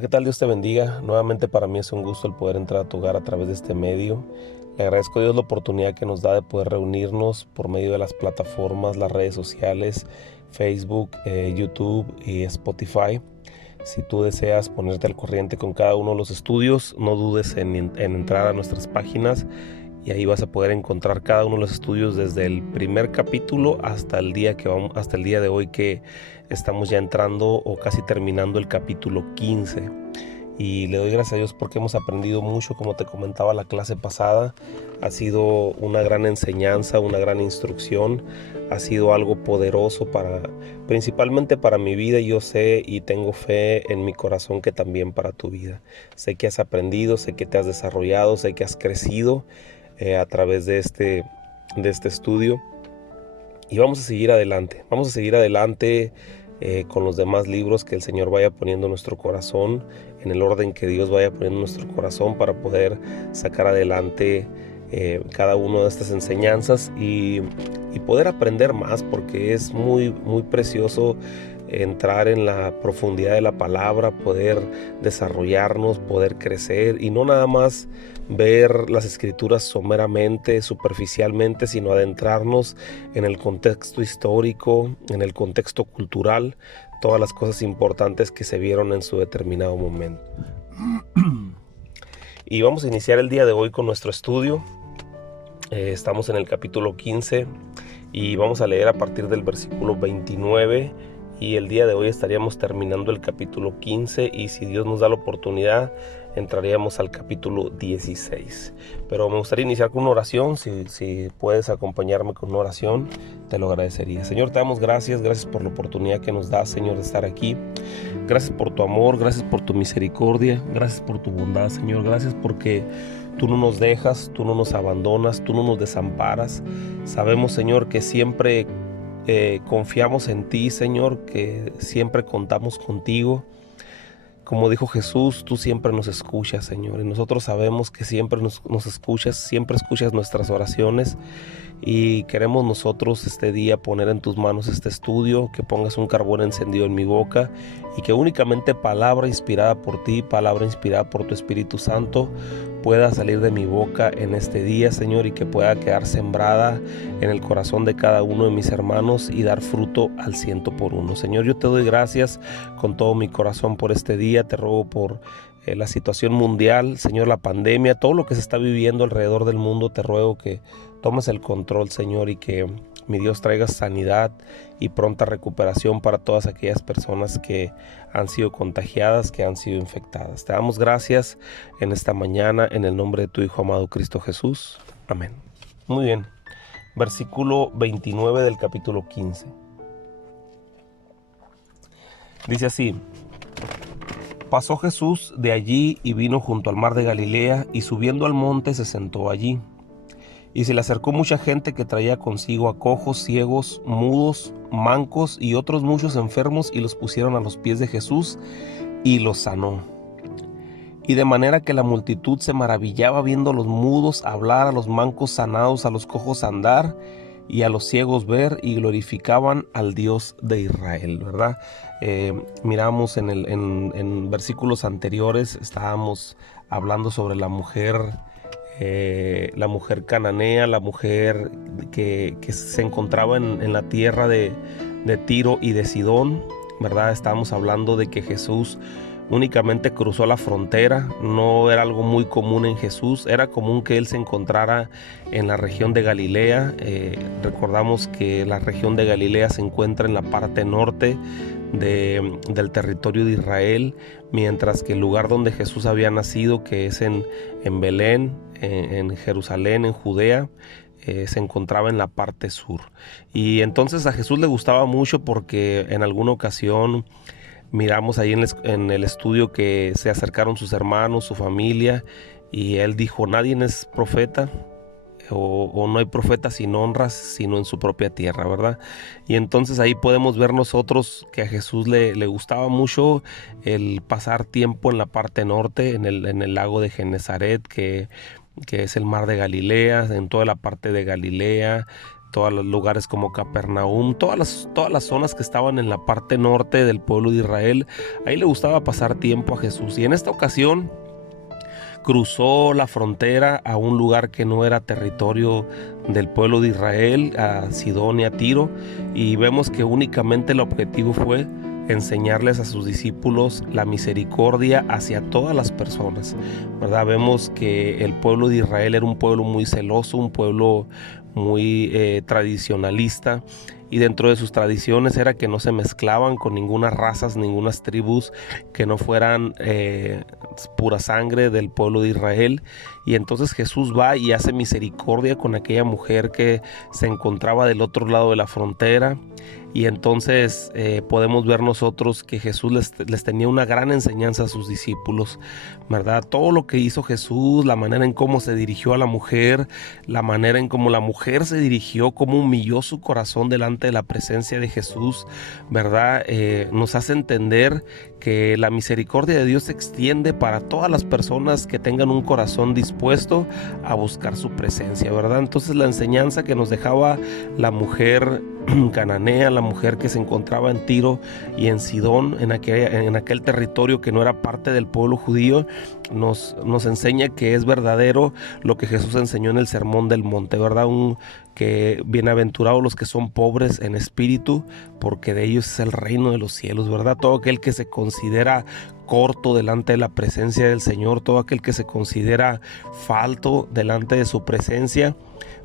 ¿Qué tal? Dios te bendiga. Nuevamente para mí es un gusto el poder entrar a tu hogar a través de este medio. Le agradezco a Dios la oportunidad que nos da de poder reunirnos por medio de las plataformas, las redes sociales, Facebook, YouTube y Spotify. Si tú deseas ponerte al corriente con cada uno de los estudios, no dudes en entrar a nuestras páginas y ahí vas a poder encontrar cada uno de los estudios desde el primer capítulo hasta el día de hoy, que estamos ya entrando o casi terminando el capítulo 15. Y le doy gracias a Dios porque hemos aprendido mucho. Como te comentaba la clase pasada, ha sido una gran enseñanza, una gran instrucción, ha sido algo poderoso principalmente para mi vida. Yo sé y tengo fe en mi corazón que también para tu vida. Sé que has aprendido, sé que te has desarrollado, sé que has crecido a través de este estudio. Y vamos a seguir adelante con los demás libros que el Señor vaya poniendo en nuestro corazón, en el orden que Dios vaya poniendo en nuestro corazón, para poder sacar adelante cada una de estas enseñanzas y poder aprender más, porque es muy, muy precioso entrar en la profundidad de la palabra, poder desarrollarnos, poder crecer y no nada más ver las escrituras someramente, superficialmente, sino adentrarnos en el contexto histórico, en el contexto cultural, todas las cosas importantes que se vieron en su determinado momento. Y vamos a iniciar el día de hoy con nuestro estudio. Estamos en el capítulo 15 y vamos a leer a partir del versículo 29. Y el día de hoy estaríamos terminando el capítulo 15 y si Dios nos da la oportunidad entraríamos al capítulo 16. Pero me gustaría iniciar con una oración. Si puedes acompañarme con una oración, te lo agradecería. Señor, te damos gracias por la oportunidad que nos das, Señor, de estar aquí. Gracias por tu amor, gracias por tu misericordia, gracias por tu bondad, Señor. Gracias porque tú no nos dejas, tú no nos abandonas, tú no nos desamparas. Sabemos, Señor, que siempre confiamos en ti, Señor, que siempre contamos contigo. Como dijo Jesús, tú siempre nos escuchas, Señor, y nosotros sabemos que siempre nos escuchas, siempre escuchas nuestras oraciones, y queremos nosotros este día poner en tus manos este estudio, que pongas un carbón encendido en mi boca y que únicamente palabra inspirada por ti, palabra inspirada por tu Espíritu Santo pueda salir de mi boca en este día, Señor, y que pueda quedar sembrada en el corazón de cada uno de mis hermanos y dar fruto al 100%. Señor, yo te doy gracias con todo mi corazón por este día. Te ruego por la situación mundial, Señor, la pandemia, todo lo que se está viviendo alrededor del mundo. Te ruego que tomes el control, Señor, y que mi Dios traiga sanidad y pronta recuperación para todas aquellas personas que han sido contagiadas, que han sido infectadas. Te damos gracias en esta mañana en el nombre de tu Hijo amado Cristo Jesús. Amén. Muy bien. Versículo 29 del capítulo 15. Dice así: Pasó Jesús de allí y vino junto al mar de Galilea, y subiendo al monte se sentó allí. Y se le acercó mucha gente que traía consigo a cojos, ciegos, mudos, mancos y otros muchos enfermos, y los pusieron a los pies de Jesús y los sanó. Y de manera que la multitud se maravillaba viendo a los mudos hablar, a los mancos sanados, a los cojos andar y a los ciegos ver, y glorificaban al Dios de Israel, ¿verdad? Miramos en versículos anteriores, estábamos hablando sobre la mujer cananea, la mujer que se encontraba en la tierra de Tiro y de Sidón, ¿verdad? Estábamos hablando de que Jesús únicamente cruzó la frontera. No era algo muy común en Jesús, era común que él se encontrara en la región de Galilea. Recordamos que la región de Galilea se encuentra en la parte norte del territorio de Israel, mientras que el lugar donde Jesús había nacido, que es en Belén, en Jerusalén, en Judea, se encontraba en la parte sur. Y entonces a Jesús le gustaba mucho, porque en alguna ocasión miramos ahí en el estudio que se acercaron sus hermanos, su familia, y él dijo: nadie es profeta, o no hay profeta sin honras, sino en su propia tierra, ¿verdad? Y entonces ahí podemos ver nosotros que a Jesús le gustaba mucho el pasar tiempo en la parte norte, en el lago de Genezaret, que es el mar de Galilea, en toda la parte de Galilea, todos los lugares como Capernaum, todas las zonas que estaban en la parte norte del pueblo de Israel. Ahí le gustaba pasar tiempo a Jesús, y en esta ocasión cruzó la frontera a un lugar que no era territorio del pueblo de Israel, a Sidón y a Tiro, y vemos que únicamente el objetivo fue enseñarles a sus discípulos la misericordia hacia todas las personas, ¿verdad? Vemos que el pueblo de Israel era un pueblo muy celoso, un pueblo muy tradicionalista, y dentro de sus tradiciones era que no se mezclaban con ninguna razas, ninguna tribus que no fueran pura sangre del pueblo de Israel. Y entonces Jesús va y hace misericordia con aquella mujer que se encontraba del otro lado de la frontera. Y entonces podemos ver nosotros que Jesús les tenía una gran enseñanza a sus discípulos, ¿verdad? Todo lo que hizo Jesús, la manera en cómo se dirigió a la mujer, la manera en cómo la mujer se dirigió, cómo humilló su corazón delante de la presencia de Jesús, ¿verdad? Nos hace entender que la misericordia de Dios se extiende para todas las personas que tengan un corazón dispuesto a buscar su presencia, ¿verdad? Entonces la enseñanza que nos dejaba la mujer cananea, la mujer que se encontraba en Tiro y en Sidón, en aquel territorio que no era parte del pueblo judío, nos enseña que es verdadero lo que Jesús enseñó en el Sermón del Monte, ¿verdad? Que bienaventurados los que son pobres en espíritu, porque de ellos es el reino de los cielos, ¿verdad? Todo aquel que se considera corto delante de la presencia del Señor, todo aquel que se considera falto delante de su presencia,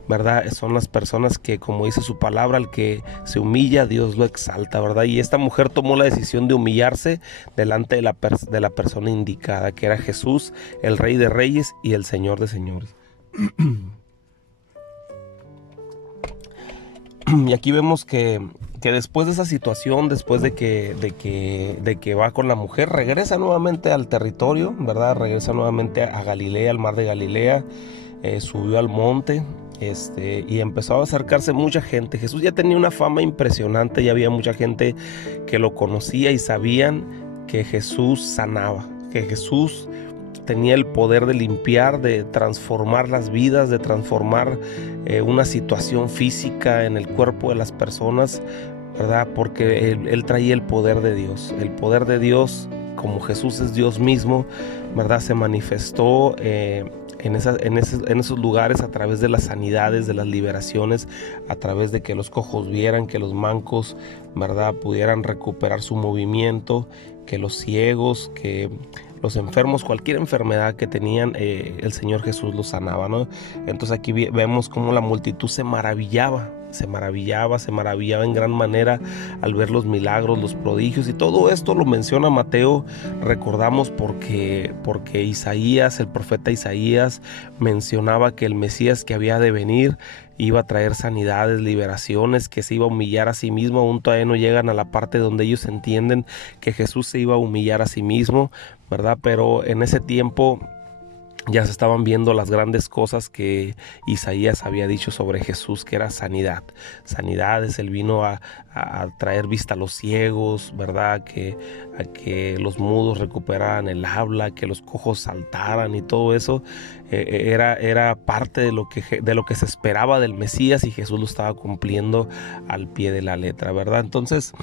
¿verdad? Son las personas que, como dice su palabra, al que se humilla, Dios lo exalta, ¿verdad? Y esta mujer tomó la decisión de humillarse delante de la persona indicada, que era Jesús, el Rey de Reyes y el Señor de Señores. Y aquí vemos que después de esa situación, después de que va con la mujer, regresa nuevamente al territorio, ¿verdad? Regresa nuevamente a Galilea, al mar de Galilea, subió al monte. Y empezó a acercarse mucha gente. Jesús ya tenía una fama impresionante, ya había mucha gente que lo conocía y sabían que Jesús sanaba, que Jesús tenía el poder de limpiar, de transformar las vidas, de transformar una situación física en el cuerpo de las personas, ¿verdad? Porque él traía el poder de Dios. El poder de Dios, como Jesús es Dios mismo, ¿verdad? Se manifestó en esos lugares a través de las sanidades, de las liberaciones, a través de que los cojos vieran, que los mancos, ¿verdad?, pudieran recuperar su movimiento, que los ciegos, que los enfermos, cualquier enfermedad que tenían, el Señor Jesús los sanaba, ¿no? Entonces aquí vemos cómo la multitud se maravillaba en gran manera al ver los milagros, los prodigios, y todo esto lo menciona Mateo, recordamos, porque Isaías, el profeta Isaías, mencionaba que el Mesías que había de venir iba a traer sanidades, liberaciones, que se iba a humillar a sí mismo. Aún todavía no llegan a la parte donde ellos entienden que Jesús se iba a humillar a sí mismo, ¿verdad? Pero en ese tiempo ya se estaban viendo las grandes cosas que Isaías había dicho sobre Jesús, que era sanidad. Sanidades, él vino a traer vista a los ciegos, ¿verdad? A que los mudos recuperaran el habla, que los cojos saltaran, y todo eso era parte de lo que se esperaba del Mesías, y Jesús lo estaba cumpliendo al pie de la letra, ¿verdad? Entonces,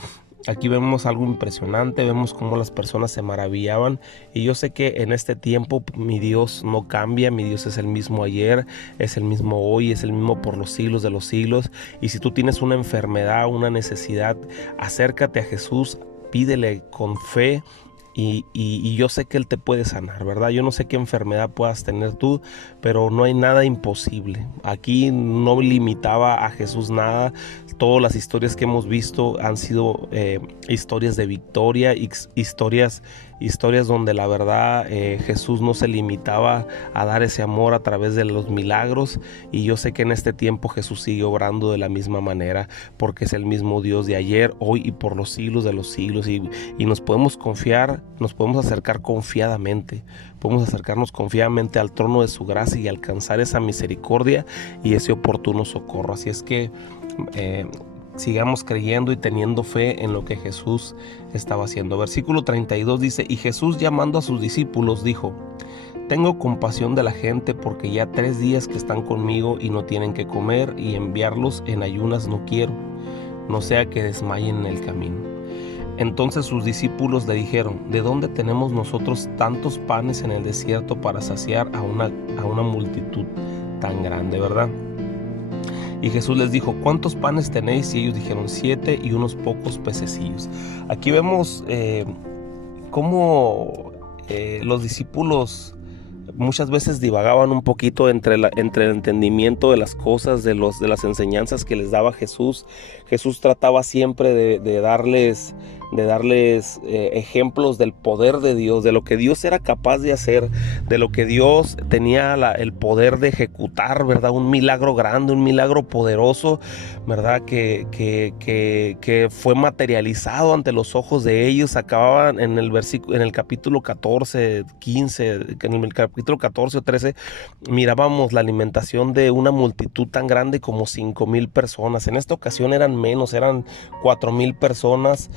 aquí vemos algo impresionante, vemos cómo las personas se maravillaban, y yo sé que en este tiempo mi Dios no cambia, mi Dios es el mismo ayer, es el mismo hoy, es el mismo por los siglos de los siglos. Y si tú tienes una enfermedad, una necesidad, acércate a Jesús, pídele con fe. Y yo sé que Él te puede sanar, ¿verdad? Yo no sé qué enfermedad puedas tener tú, pero no hay nada imposible. Aquí no limitaba a Jesús nada. Todas las historias que hemos visto han sido historias de victoria, historias donde la verdad Jesús no se limitaba a dar ese amor a través de los milagros. Y yo sé que en este tiempo Jesús sigue obrando de la misma manera, porque es el mismo Dios de ayer, hoy y por los siglos de los siglos. Y nos podemos confiar, nos podemos acercar confiadamente, podemos acercarnos confiadamente al trono de su gracia y alcanzar esa misericordia y ese oportuno socorro. Así es que sigamos creyendo y teniendo fe en lo que Jesús estaba haciendo. Versículo 32 dice: y Jesús, llamando a sus discípulos, dijo: tengo compasión de la gente porque ya 3 días que están conmigo y no tienen que comer, y enviarlos en ayunas no quiero, no sea que desmayen en el camino. Entonces sus discípulos le dijeron: ¿de dónde tenemos nosotros tantos panes en el desierto para saciar a una multitud tan grande, verdad? Y Jesús les dijo: ¿cuántos panes tenéis? Y ellos dijeron: 7 y unos pocos pececillos. Aquí vemos cómo los discípulos muchas veces divagaban un poquito entre el entendimiento de las cosas, de las enseñanzas que les daba Jesús. Jesús trataba siempre de darles ejemplos del poder de Dios, de lo que Dios era capaz de hacer, de lo que Dios tenía el poder de ejecutar, ¿verdad? Un milagro grande, un milagro poderoso, ¿verdad? Que fue materializado ante los ojos de ellos. Acababan en el capítulo 14, 15, en el capítulo 14 o 13, mirábamos la alimentación de una multitud tan grande como 5,000 personas. En esta ocasión eran menos, eran 4,000 personas.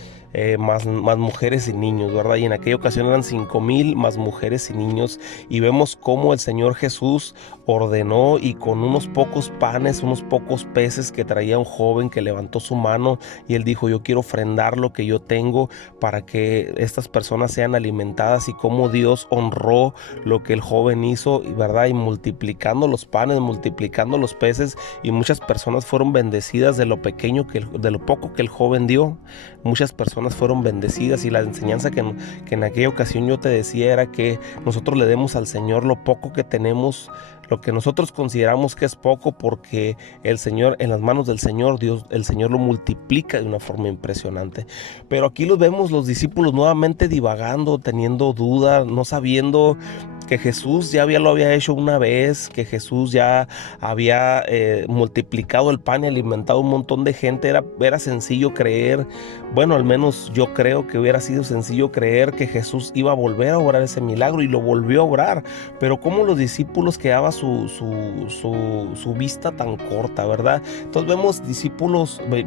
Más mujeres y niños, ¿verdad? Y en aquella ocasión eran 5,000 más mujeres y niños, y vemos cómo el Señor Jesús ordenó, y con unos pocos panes, unos pocos peces que traía un joven que levantó su mano, y él dijo: yo quiero ofrendar lo que yo tengo para que estas personas sean alimentadas, y cómo Dios honró lo que el joven hizo, ¿verdad? Y multiplicando los panes, multiplicando los peces, y muchas personas fueron bendecidas de lo poco que el joven dio. Muchas personas fueron bendecidas, y la enseñanza que en aquella ocasión yo te decía era que nosotros le demos al Señor lo poco que tenemos, lo que nosotros consideramos que es poco, porque el Señor, en las manos del Señor, Dios, el Señor lo multiplica de una forma impresionante. Pero aquí los vemos, los discípulos nuevamente divagando, teniendo duda, no sabiendo que Jesús ya lo había hecho una vez, que Jesús ya había multiplicado el pan y alimentado un montón de gente. Era sencillo creer, bueno, al menos yo creo que hubiera sido sencillo creer que Jesús iba a volver a obrar ese milagro, y lo volvió a obrar. Pero como los discípulos quedaba su vista tan corta, ¿verdad? Entonces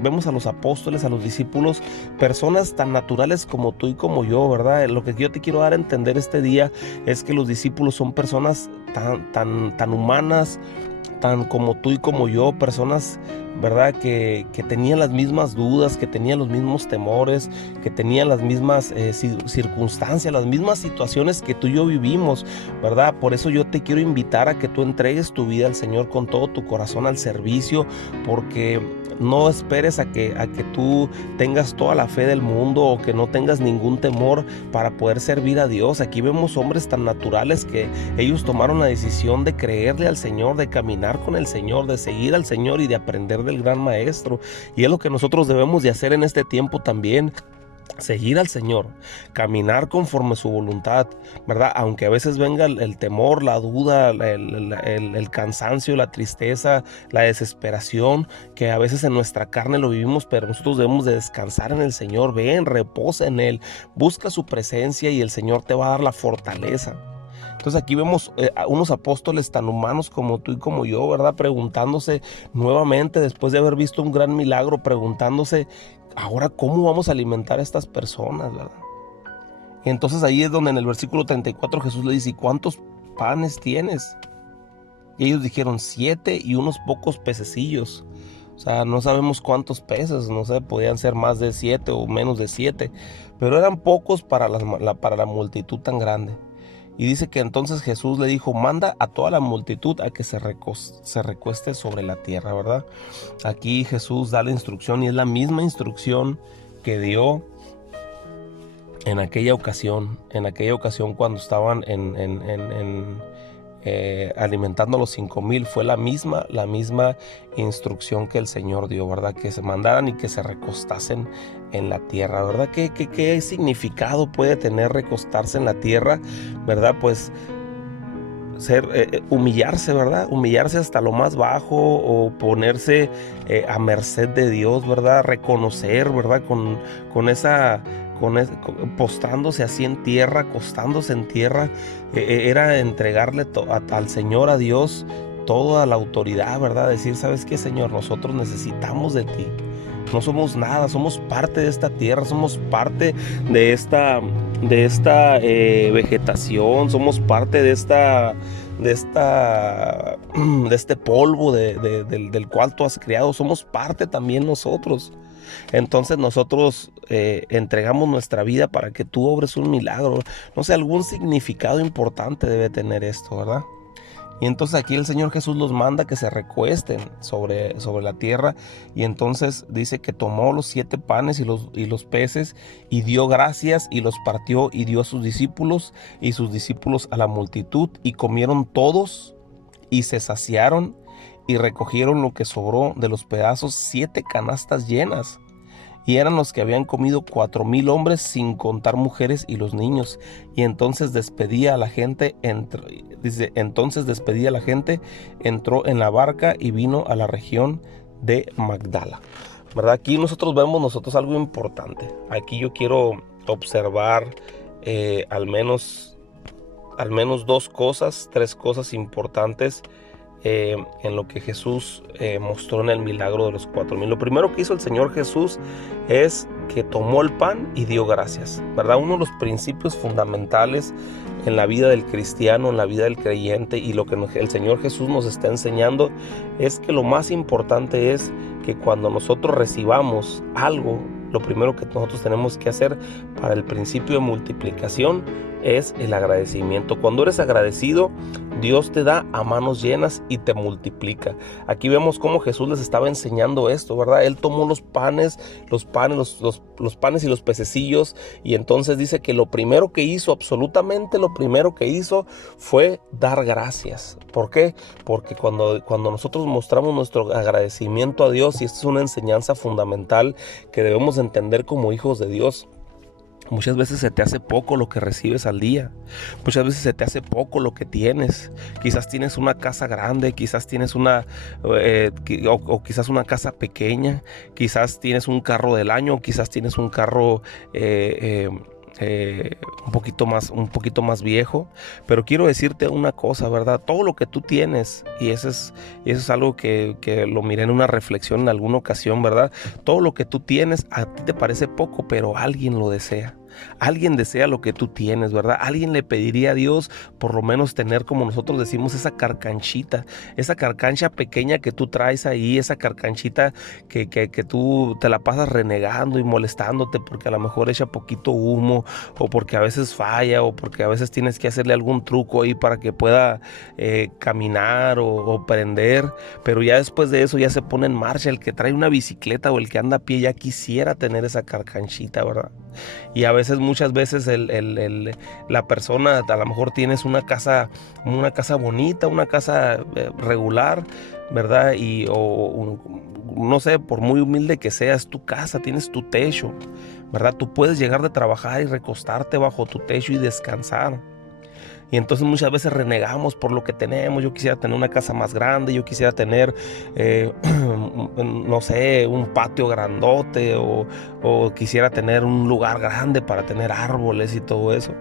vemos a los apóstoles, a los discípulos, personas tan naturales como tú y como yo, ¿verdad? Lo que yo te quiero dar a entender este día es que los discípulos son personas tan humanas, tan como tú y como yo, personas, ¿verdad? Que tenían las mismas dudas, que tenían los mismos temores, que tenían las mismas circunstancias, las mismas situaciones que tú y yo vivimos, ¿verdad? Por eso yo te quiero invitar a que tú entregues tu vida al Señor con todo tu corazón al servicio, porque no esperes a que tú tengas toda la fe del mundo, o que no tengas ningún temor para poder servir a Dios. Aquí vemos hombres tan naturales que ellos tomaron la decisión de creerle al Señor, de caminar con el Señor, de seguir al Señor y de aprender del gran Maestro. Y es lo que nosotros debemos de hacer en este tiempo también. Seguir al Señor, caminar conforme a su voluntad, ¿verdad? Aunque a veces venga el temor, la duda, el cansancio, la tristeza, la desesperación, que a veces en nuestra carne lo vivimos, pero nosotros debemos de descansar en el Señor. Ven, reposa en Él, busca su presencia, y el Señor te va a dar la fortaleza. Entonces aquí vemos a unos apóstoles tan humanos como tú y como yo, ¿verdad? Preguntándose nuevamente, después de haber visto un gran milagro, preguntándose: ahora, ¿cómo vamos a alimentar a estas personas, verdad? Y entonces ahí es donde en el versículo 34 Jesús le dice: ¿y cuántos panes tienes? Y ellos dijeron: 7 y unos pocos pececillos. O sea, no sabemos cuántos peces, no sé, podían ser más de 7 o menos de 7, pero eran pocos para la multitud tan grande. Y dice que entonces Jesús le dijo: manda a toda la multitud a que se recueste sobre la tierra, ¿verdad? Aquí Jesús da la instrucción, y es la misma instrucción que dio en aquella ocasión cuando estaban alimentando a los 5,000. Fue la misma instrucción que el Señor dio, ¿verdad? Que se mandaran y que se recostasen en la tierra, ¿verdad? ¿Qué significado puede tener recostarse en la tierra, ¿verdad? Pues humillarse, ¿verdad? Humillarse hasta lo más bajo, o ponerse a merced de Dios, ¿verdad? Reconocer, ¿verdad? Postrándose así en tierra, acostándose en tierra, era entregarle al Señor, a Dios, toda la autoridad, ¿verdad? Decir: ¿sabes qué, Señor? Nosotros necesitamos de ti. No somos nada, somos parte de esta tierra, somos parte de esta vegetación, somos parte de este polvo del cual tú has creado, somos parte también nosotros. Entonces nosotros entregamos nuestra vida para que tú obres un milagro. No sé, algún significado importante debe tener esto, ¿verdad? Y entonces aquí el Señor Jesús los manda que se recuesten sobre la tierra. Y entonces dice que tomó los 7 panes y los peces y dio gracias y los partió y dio a sus discípulos y sus discípulos a la multitud. Y comieron todos y se saciaron y recogieron lo que sobró de los pedazos, 7 canastas llenas. Y eran los que habían comido 4,000 hombres, sin contar mujeres y los niños. Y entonces despedía a la gente, entró en la barca y vino a la región de Magdala. ¿Verdad? Aquí vemos algo importante. Aquí yo quiero observar al menos 2 cosas, 3 cosas importantes en lo que Jesús mostró en el milagro de los 4,000. Lo primero que hizo el Señor Jesús es que tomó el pan y dio gracias, ¿verdad? Uno de los principios fundamentales en la vida del cristiano, en la vida del creyente, y lo que el Señor Jesús nos está enseñando es que lo más importante es que cuando nosotros recibamos algo, lo primero que nosotros tenemos que hacer para el principio de multiplicación es el agradecimiento. Cuando eres agradecido, Dios te da a manos llenas y te multiplica. Aquí vemos cómo Jesús les estaba enseñando esto, ¿verdad? Él tomó los panes y los pececillos, y entonces dice que lo primero que hizo, absolutamente lo primero que hizo, fue dar gracias. ¿Por qué? Porque cuando nosotros mostramos nuestro agradecimiento a Dios, y esta es una enseñanza fundamental que debemos entender como hijos de Dios, muchas veces se te hace poco lo que recibes al día. Muchas veces se te hace poco lo que tienes. Quizás tienes una casa grande, quizás tienes quizás una casa pequeña, quizás tienes un carro del año, quizás tienes un carro un poquito más viejo. Pero quiero decirte una cosa, ¿verdad? Todo lo que tú tienes, y eso es algo que lo miré en una reflexión en alguna ocasión, ¿verdad? Todo lo que tú tienes a ti te parece poco, pero alguien lo desea. Alguien desea lo que tú tienes, ¿verdad? Alguien le pediría a Dios por lo menos tener, como nosotros decimos, esa carcanchita, esa carcancha pequeña que tú traes ahí, esa carcanchita que tú te la pasas renegando y molestándote porque a lo mejor echa poquito humo, o porque a veces falla, o porque a veces tienes que hacerle algún truco ahí para que pueda caminar o prender. Pero ya después de eso ya se pone en marcha. El que trae una bicicleta o el que anda a pie ya quisiera tener esa carcanchita, ¿verdad? Y muchas veces la persona, a lo mejor tienes una casa bonita, una casa regular, ¿verdad? No sé, por muy humilde que seas, tu casa, tienes tu techo, ¿verdad? Tú puedes llegar de trabajar y recostarte bajo tu techo y descansar. Y entonces muchas veces renegamos por lo que tenemos. Yo quisiera tener una casa más grande, yo quisiera tener, no sé, un patio grandote, o quisiera tener un lugar grande para tener árboles y todo eso.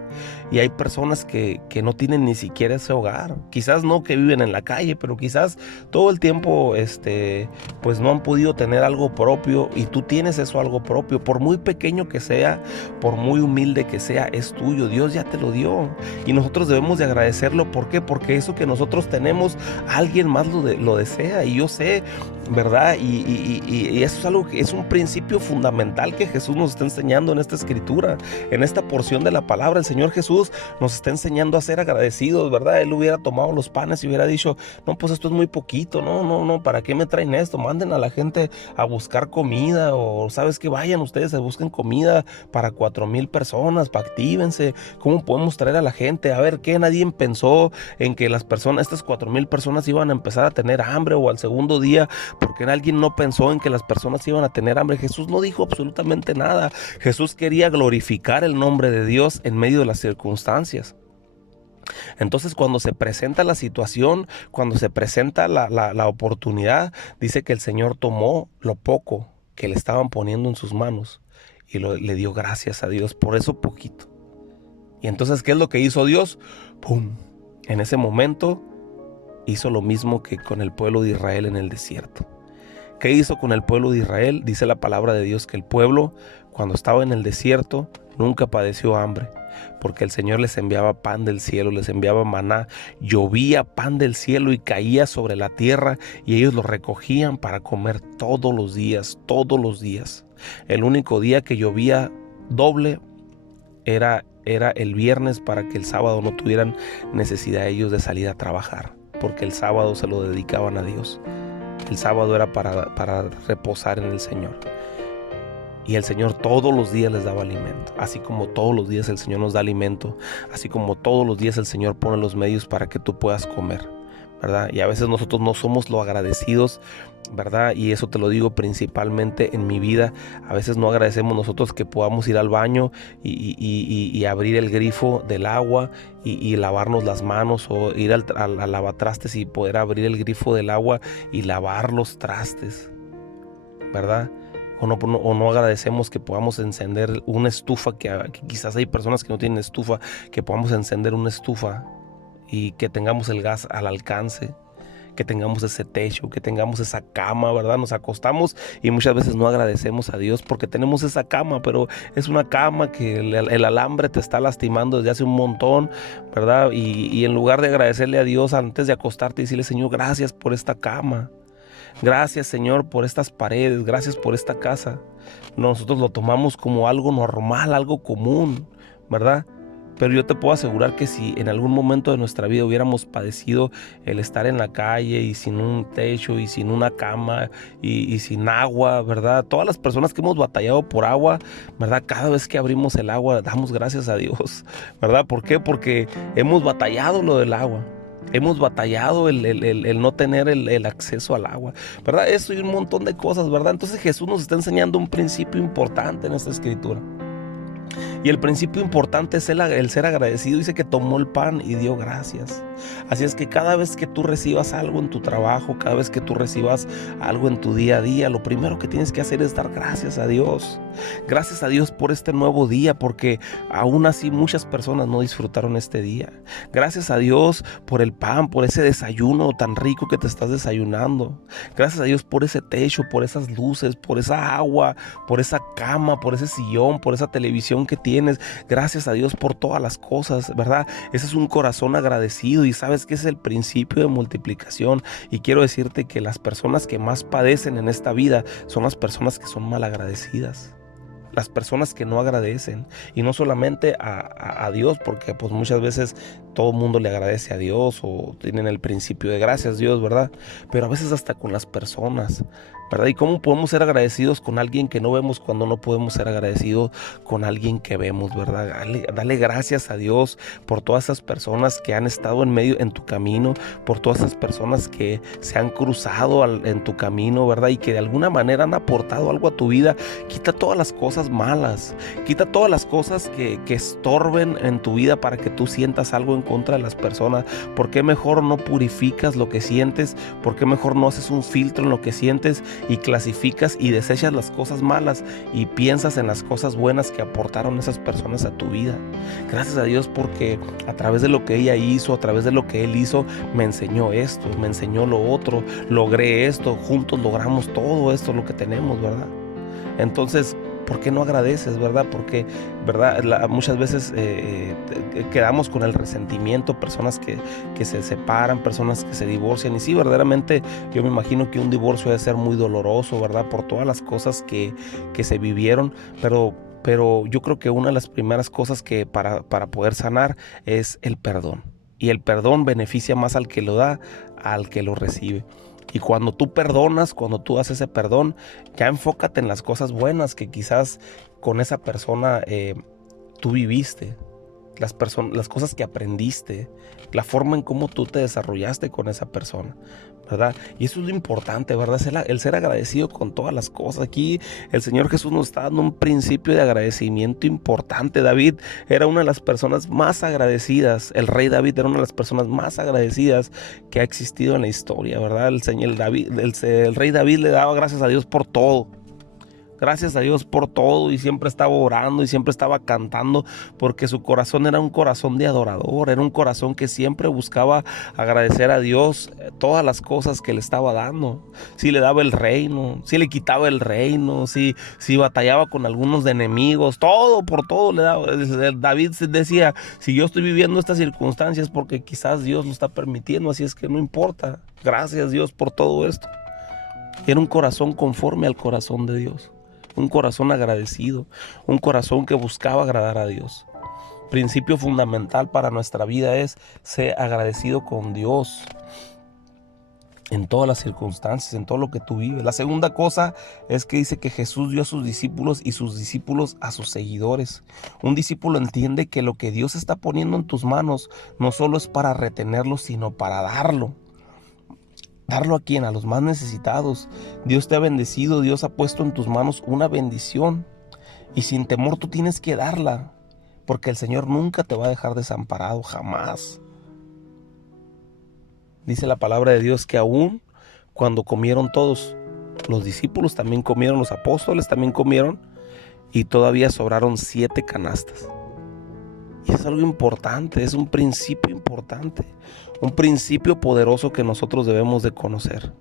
Y hay personas que no tienen ni siquiera ese hogar. Quizás no que viven en la calle, pero quizás todo el tiempo pues no han podido tener algo propio, y tú tienes eso, algo propio. Por muy pequeño que sea, por muy humilde que sea, es tuyo. Dios ya te lo dio. Y nosotros debemos de agradecerlo. ¿Por qué? Porque eso que nosotros tenemos, alguien más lo desea. Y yo sé, ¿verdad? Y eso es algo que es un principio fundamental que Jesús nos está enseñando en esta escritura, en esta porción de la palabra. El Señor Jesús nos está enseñando a ser agradecidos, ¿verdad? Él hubiera tomado los panes y hubiera dicho, no, pues esto es muy poquito, no, ¿para qué me traen esto? Manden a la gente a buscar comida, o sabes que vayan ustedes a busquen comida para 4,000 personas, actívense. ¿Cómo podemos traer a la gente? A ver, ¿qué? Nadie pensó en que estas 4,000 personas iban a empezar a tener hambre, o al segundo día, porque alguien no pensó en que las personas iban a tener hambre. Jesús no dijo absolutamente nada. Jesús quería glorificar el nombre de Dios en medio de las circunstancias. Entonces, cuando se presenta la situación, cuando se presenta la oportunidad, dice que el Señor tomó lo poco que le estaban poniendo en sus manos y le dio gracias a Dios por eso poquito. Y entonces, ¿qué es lo que hizo Dios? ¡Pum! En ese momento hizo lo mismo que con el pueblo de Israel en el desierto. ¿Qué hizo con el pueblo de Israel? Dice la palabra de Dios que el pueblo, cuando estaba en el desierto, nunca padeció hambre. porque el Señor les enviaba pan del cielo, les enviaba maná, llovía pan del cielo y caía sobre la tierra y ellos lo recogían para comer todos los días, todos los días. El único día que llovía doble era el viernes, para que el sábado no tuvieran necesidad ellos de salir a trabajar, porque el sábado se lo dedicaban a Dios. El sábado era para reposar en el Señor. Y el Señor todos los días les daba alimento, así como todos los días el Señor nos da alimento, así como todos los días el Señor pone los medios para que tú puedas comer, ¿verdad? Y a veces nosotros no somos lo agradecidos, ¿verdad? Y eso te lo digo principalmente en mi vida. A veces no agradecemos nosotros que podamos ir al baño y abrir el grifo del agua y lavarnos las manos, o ir al lavatrastes y poder abrir el grifo del agua y lavar los trastes, ¿verdad? O no agradecemos que podamos encender una estufa, que quizás hay personas que no tienen estufa, que podamos encender una estufa y que tengamos el gas al alcance, que tengamos ese techo, que tengamos esa cama, ¿verdad? Nos acostamos y muchas veces no agradecemos a Dios porque tenemos esa cama, pero es una cama que el alambre te está lastimando desde hace un montón, ¿verdad? Y en lugar de agradecerle a Dios antes de acostarte y decirle: Señor, gracias por esta cama. Gracias, Señor, por estas paredes, gracias por esta casa. Nosotros lo tomamos como algo normal, algo común, ¿verdad? Pero yo te puedo asegurar que si en algún momento de nuestra vida hubiéramos padecido el estar en la calle y sin un techo y sin una cama y sin agua, ¿verdad? Todas las personas que hemos batallado por agua, ¿verdad? Cada vez que abrimos el agua damos gracias a Dios, ¿verdad? ¿Por qué? Porque hemos batallado lo del agua. Hemos batallado el no tener el acceso al agua, ¿verdad? Eso y un montón de cosas, ¿verdad? Entonces Jesús nos está enseñando un principio importante en esta escritura. Y el principio importante es el ser agradecido. Dice que tomó el pan y dio gracias. Así es que cada vez que tú recibas algo en tu trabajo, cada vez que tú recibas algo en tu día a día, lo primero que tienes que hacer es dar gracias a Dios. Gracias a Dios por este nuevo día, porque aún así muchas personas no disfrutaron este día. Gracias a Dios por el pan, por ese desayuno tan rico que te estás desayunando. Gracias a Dios por ese techo, por esas luces, por esa agua, por esa cama, por ese sillón, por esa televisión que tienes. Gracias a Dios por todas las cosas, ¿verdad? Ese es un corazón agradecido, y sabes que ese es el principio de multiplicación. Y quiero decirte que las personas que más padecen en esta vida son las personas que son malagradecidas. Las personas que no agradecen, y no solamente a Dios, porque pues muchas veces todo el mundo le agradece a Dios o tienen el principio de gracias Dios, ¿verdad? Pero a veces hasta con las personas, ¿verdad? ¿Y cómo podemos ser agradecidos con alguien que no vemos cuando no podemos ser agradecidos con alguien que vemos, ¿verdad? Dale gracias a Dios por todas esas personas que han estado en tu camino, por todas esas personas que se han cruzado en tu camino, ¿verdad? Y que de alguna manera han aportado algo a tu vida. Quita todas las cosas malas, quita todas las cosas que estorben en tu vida para que tú sientas algo en contra de las personas. ¿Por qué mejor no purificas lo que sientes? ¿Por qué mejor no haces un filtro en lo que sientes y clasificas y desechas las cosas malas y piensas en las cosas buenas que aportaron esas personas a tu vida? Gracias a Dios porque a través de lo que ella hizo, a través de lo que él hizo, me enseñó esto, me enseñó lo otro, logré esto, juntos logramos todo esto, lo que tenemos, ¿verdad? Entonces, ¿por qué no agradeces, verdad? Porque, ¿verdad? Muchas veces quedamos con el resentimiento, personas que se separan, personas que se divorcian. Y sí, verdaderamente yo me imagino que un divorcio debe ser muy doloroso, ¿verdad? Por todas las cosas que se vivieron, pero yo creo que una de las primeras cosas que para poder sanar es el perdón. Y el perdón beneficia más al que lo da, al que lo recibe. Y cuando tú perdonas, cuando tú haces ese perdón, ya enfócate en las cosas buenas que quizás con esa persona tú viviste, las cosas que aprendiste, la forma en cómo tú te desarrollaste con esa persona, ¿verdad? Y eso es lo importante, ¿verdad? El ser agradecido con todas las cosas. Aquí el Señor Jesús nos está dando un principio de agradecimiento importante. David era una de las personas más agradecidas. El rey David era una de las personas más agradecidas que ha existido en la historia, ¿verdad? El rey David le daba gracias a Dios por todo. Gracias a Dios por todo, y siempre estaba orando y siempre estaba cantando, porque su corazón era un corazón de adorador, era un corazón que siempre buscaba agradecer a Dios todas las cosas que le estaba dando. Si le daba el reino, si le quitaba el reino, si batallaba con algunos de enemigos, todo por todo le daba. David decía, si yo estoy viviendo estas circunstancias porque quizás Dios lo está permitiendo, así es que no importa. Gracias Dios por todo esto. Era un corazón conforme al corazón de Dios. Un corazón agradecido, un corazón que buscaba agradar a Dios. Principio fundamental para nuestra vida es ser agradecido con Dios en todas las circunstancias, en todo lo que tú vives. La segunda cosa es que dice que Jesús dio a sus discípulos y sus discípulos a sus seguidores. Un discípulo entiende que lo que Dios está poniendo en tus manos no solo es para retenerlo, sino para darlo. ¿Darlo a quién? A los más necesitados. Dios te ha bendecido, Dios ha puesto en tus manos una bendición. Y sin temor tú tienes que darla, porque el Señor nunca te va a dejar desamparado, jamás. Dice la palabra de Dios que aún cuando comieron todos, los discípulos también comieron, los apóstoles también comieron, y todavía sobraron 7 canastas. Y es algo importante, es un principio importante, un principio poderoso que nosotros debemos de conocer,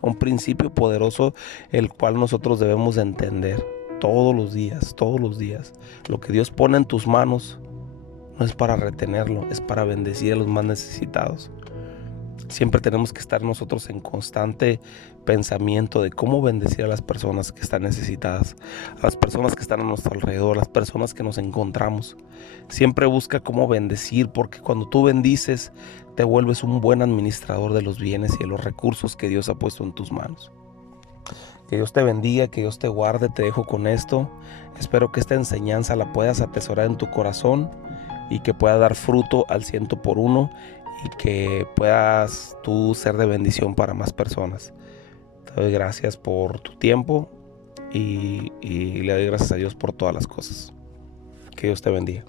un principio poderoso el cual nosotros debemos de entender todos los días, todos los días. Lo que Dios pone en tus manos no es para retenerlo, es para bendecir a los más necesitados. Siempre tenemos que estar nosotros en constante pensamiento de cómo bendecir a las personas que están necesitadas, a las personas que están a nuestro alrededor, a las personas que nos encontramos. Siempre busca cómo bendecir, porque cuando tú bendices, te vuelves un buen administrador de los bienes y de los recursos que Dios ha puesto en tus manos. Que Dios te bendiga, que Dios te guarde. Te dejo con esto. Espero que esta enseñanza la puedas atesorar en tu corazón y que pueda dar fruto al 100%, y que puedas tú ser de bendición para más personas. Te doy gracias por tu tiempo y le doy gracias a Dios por todas las cosas. Que Dios te bendiga.